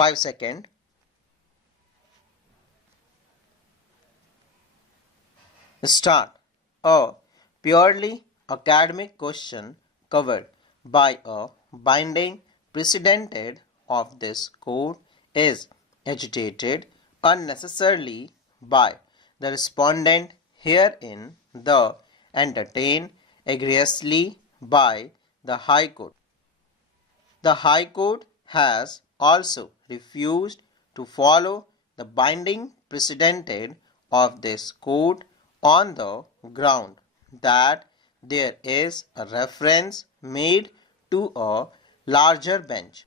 5 seconds. Start. A purely academic question covered by a binding precedent of this court is agitated unnecessarily by the respondent herein the entertained egregiously by the High Court. The High Court has also refused to follow the binding precedent of this court on the ground that there is a reference made to a larger bench.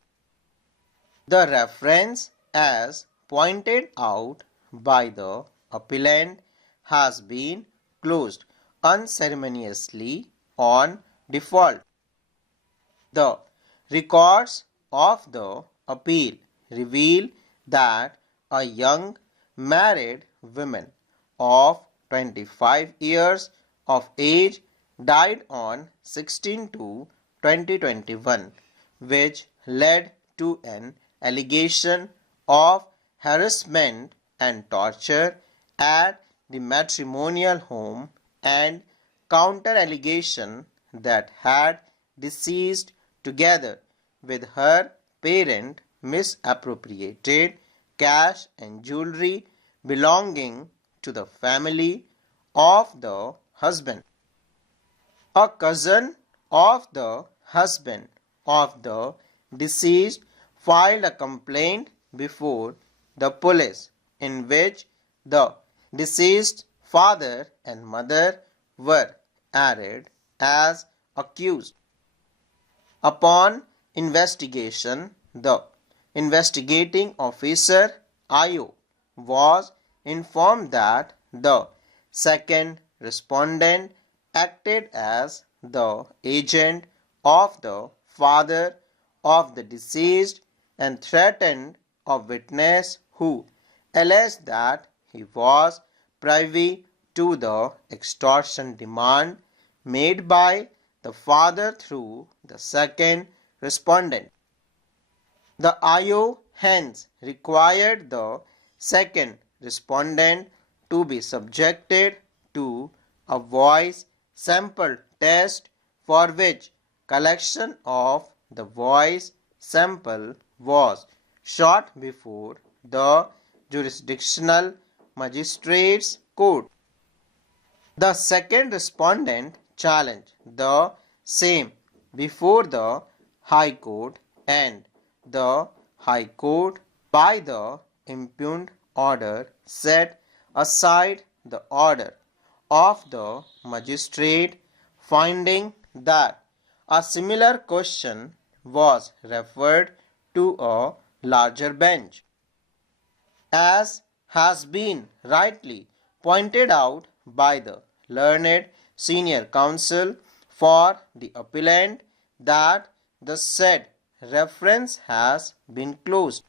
The reference, as pointed out by the appellant, has been closed unceremoniously on default. The records of the appeal reveal that a young married woman of 25 years of age died on 16/2/2021, which led to an allegation of harassment and torture at the matrimonial home and counter-allegation that had deceased together with her parent misappropriated cash and jewelry belonging to the family of the husband. A cousin of the husband of the deceased filed a complaint before the police in which the deceased father and mother were added as accused. Upon investigation, the investigating officer IO was informed that the second respondent acted as the agent of the father of the deceased and threatened a witness who alleged that he was privy to the extortion demand made by the father through the second respondent. The IO hence required the second respondent to be subjected to a voice sample test for which collection of the voice sample was shot before the jurisdictional magistrates court. The second respondent challenged the same before the High Court, and the High Court, by the impugned order, set aside the order of the magistrate, finding that a similar question was referred to a larger bench. As has been rightly pointed out by the learned senior counsel for the appellant, that the said reference has been closed.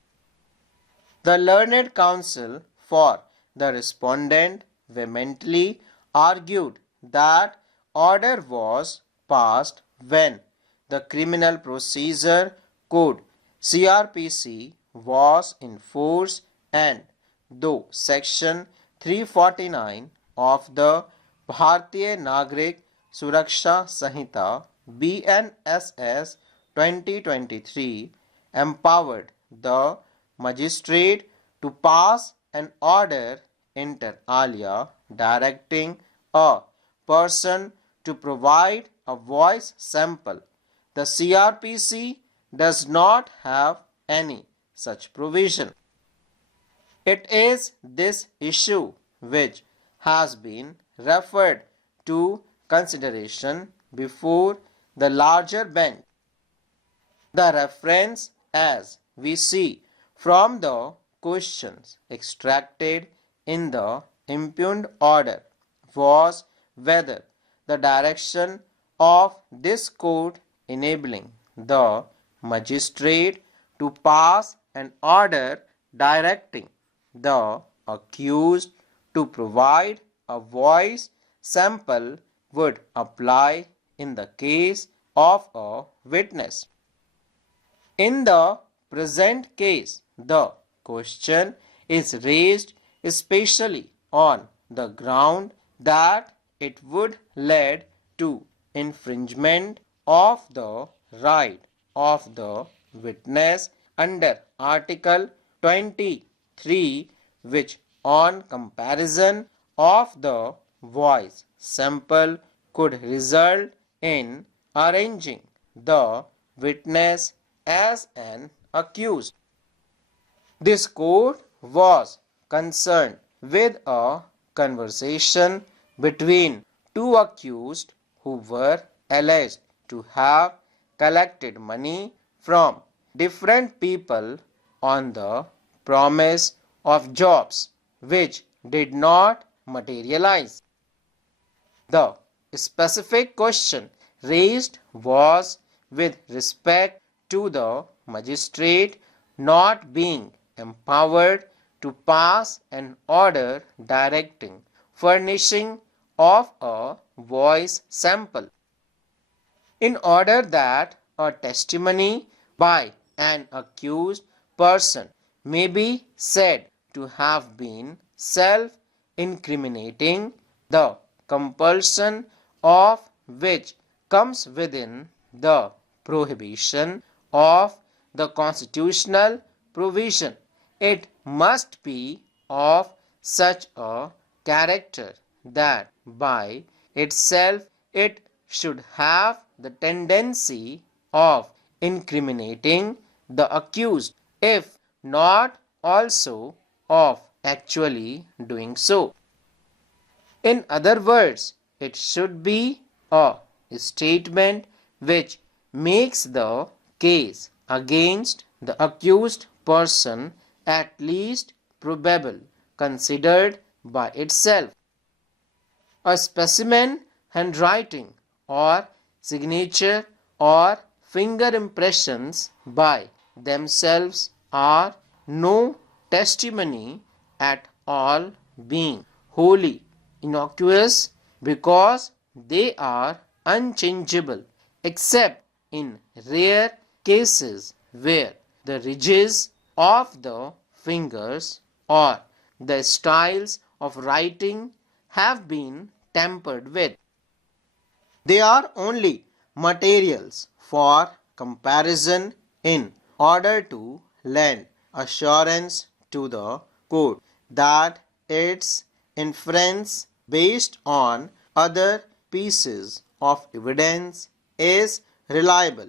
The learned counsel for the respondent vehemently argued that order was passed when the Criminal Procedure Code CRPC was in force, and though Section 349 of the Bharatiya Nagrik Suraksha Sanhita BNSS 2023 empowered the magistrate to pass an order inter alia directing a person to provide a voice sample. The CRPC does not have any such provision. It is this issue which has been referred to consideration before the larger bench. The reference, as we see from the questions extracted in the impugned order, was whether the direction of this court enabling the magistrate to pass an order directing the accused to provide a voice sample would apply in the case of a witness. In the present case, the question is raised especially on the ground that it would lead to infringement of the right of the witness under Article 23, which on comparison of the voice sample could result in arranging the witness as an accused. This court was concerned with a conversation between two accused who were alleged to have collected money from different people on the promise of jobs which did not materialize. The specific question raised was with respect to the magistrate not being empowered to pass an order directing furnishing of a voice sample in order that a testimony by an accused person may be said to have been self-incriminating, the compulsion of which comes within the prohibition of the constitutional provision. It must be of such a character that by itself it should have the tendency of incriminating the accused, if not also of actually doing so. In other words, it should be a statement which makes the case against the accused person at least probable, considered by itself. A specimen handwriting or signature or finger impressions by themselves are no testimony at all, being wholly innocuous because they are unchangeable except in rare cases where the ridges of the fingers or the styles of writing have been tampered with. They are only materials for comparison in order to lend assurance to the court that its inference based on other pieces of evidence is reliable.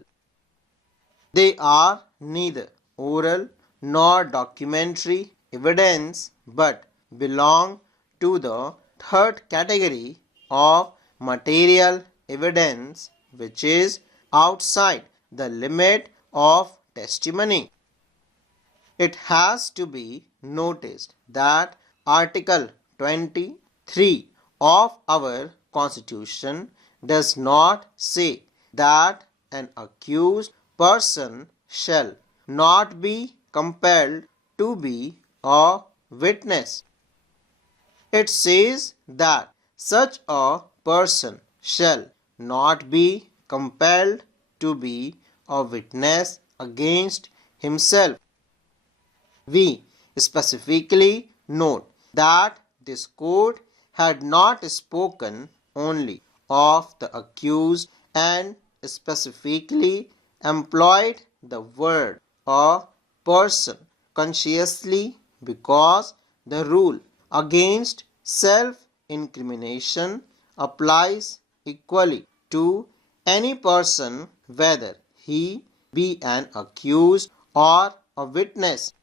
They are neither oral nor documentary evidence but belong to the third category of material evidence, which is outside the limit of testimony. It has to be noticed that Article 23 of our Constitution does not say that an accused person shall not be compelled to be a witness. It says that such a person shall not be compelled to be a witness against himself. We specifically note that this court had not spoken only of the accused and specifically employed the word a person consciously because the rule against self-incrimination applies equally to any person whether he be an accused or a witness.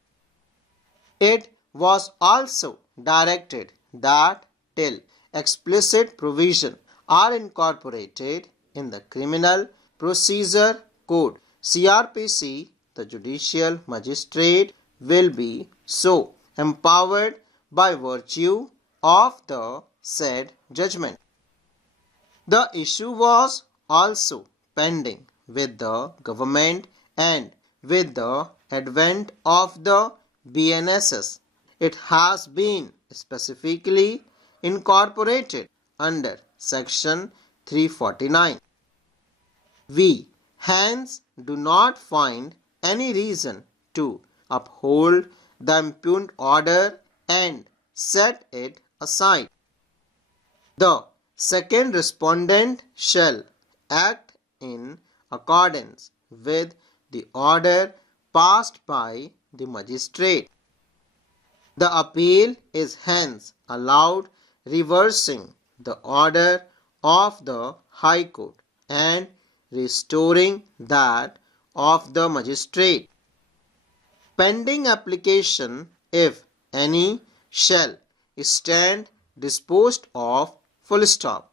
It was also directed that till explicit provision are incorporated in the Criminal Procedure Code (CRPC), the judicial magistrate will be so empowered by virtue of the said judgment. The issue was also pending with the government, and with the advent of the BNSS, it has been specifically incorporated under Section 349. We hence do not find any reason to uphold the impugned order and set it aside. The second respondent shall act in accordance with the order passed by the magistrate. The appeal is hence allowed, reversing the order of the High Court and restoring that of the magistrate. Pending application, if any, shall stand disposed of. Full stop.